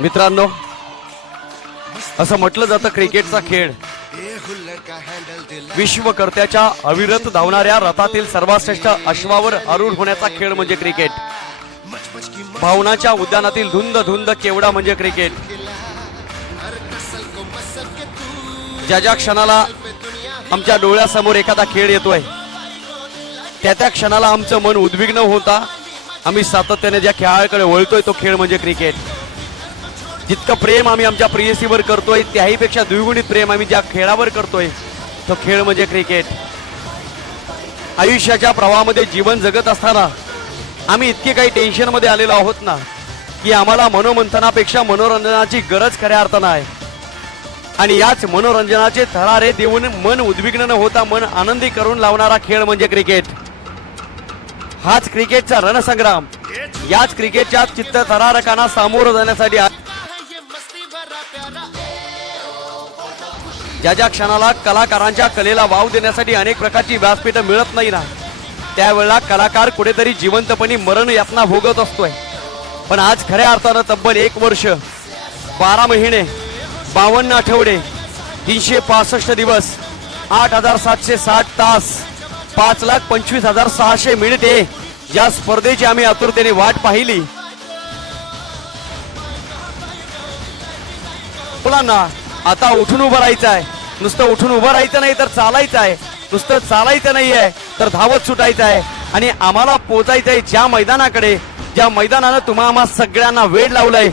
मित्रांनो, असं म्हटलं जातं क्रिकेटचा खेळ विश्वकर्त्याच्या अविरत धावणाऱ्या रथातील सर्वश्रेष्ठ अश्वावर आरूढ होण्याचा खेळ म्हणजे क्रिकेट. भावनाच्या उद्यानातील धुंद धुंद केवढा म्हणजे क्रिकेट. ज्या ज्या क्षणाला आमच्या डोळ्यासमोर एखादा खेळ येतोय त्या क्षणाला आमचं मन उद्विग्न होता आम्ही सातत्याने ज्या खेळाकडे वळतोय तो खेळ म्हणजे क्रिकेट. जितकं प्रेम आम्ही आमच्या प्रेयसीवर करतोय त्याही पेक्षा द्विगुणित प्रेम आम्ही ज्या खेळावर करतोय तो खेळ म्हणजे क्रिकेट. आयुष्याच्या प्रवाहामध्ये जीवन जगत असताना आम्ही इतके काही टेन्शन मध्ये आलेलो आहोत ना की आम्हाला मनोमंथनापेक्षा मनोरंजनाची गरज खऱ्या अर्थानं आहे. आणि याच मनोरंजनाचे थरारे देऊन मन उद्विग्न न होता मन आनंदी करून लावणारा खेळ म्हणजे क्रिकेट. हाच क्रिकेटचा रणसंग्राम. याच क्रिकेटच्या चित्तथरारकांना सामोरं जाण्यासाठी ज्या ज्या क्षणाला कलाकारांच्या कलेला वाव देण्यासाठी अनेक प्रकारची व्यासपीठ मिळत नाही ना त्यावेळेला कलाकार कुठेतरी जिवंतपणी मरण यातना भोगत असतोय. पण आज खऱ्या अर्थानं तब्बल 1 वर्ष 12 महिने 52 आठवडे 365 दिवस 8760 तास 5,25,600 मिनिटे या स्पर्धेची आम्ही आतुरतेने वाट पाहिली. मुलांना आता उठून उभं राहायचं आहे. नुसतं उठून उभं राहायचं नाही तर चालायचं आहे. नुसतं चालायचं नाही आहे तर धावत सुटायचं आहे. आणि आम्हाला पोचायचं आहे ज्या मैदानाकडे ज्या मैदानानं तुम्हा आम्हा सगळ्यांना वेळ लावलाय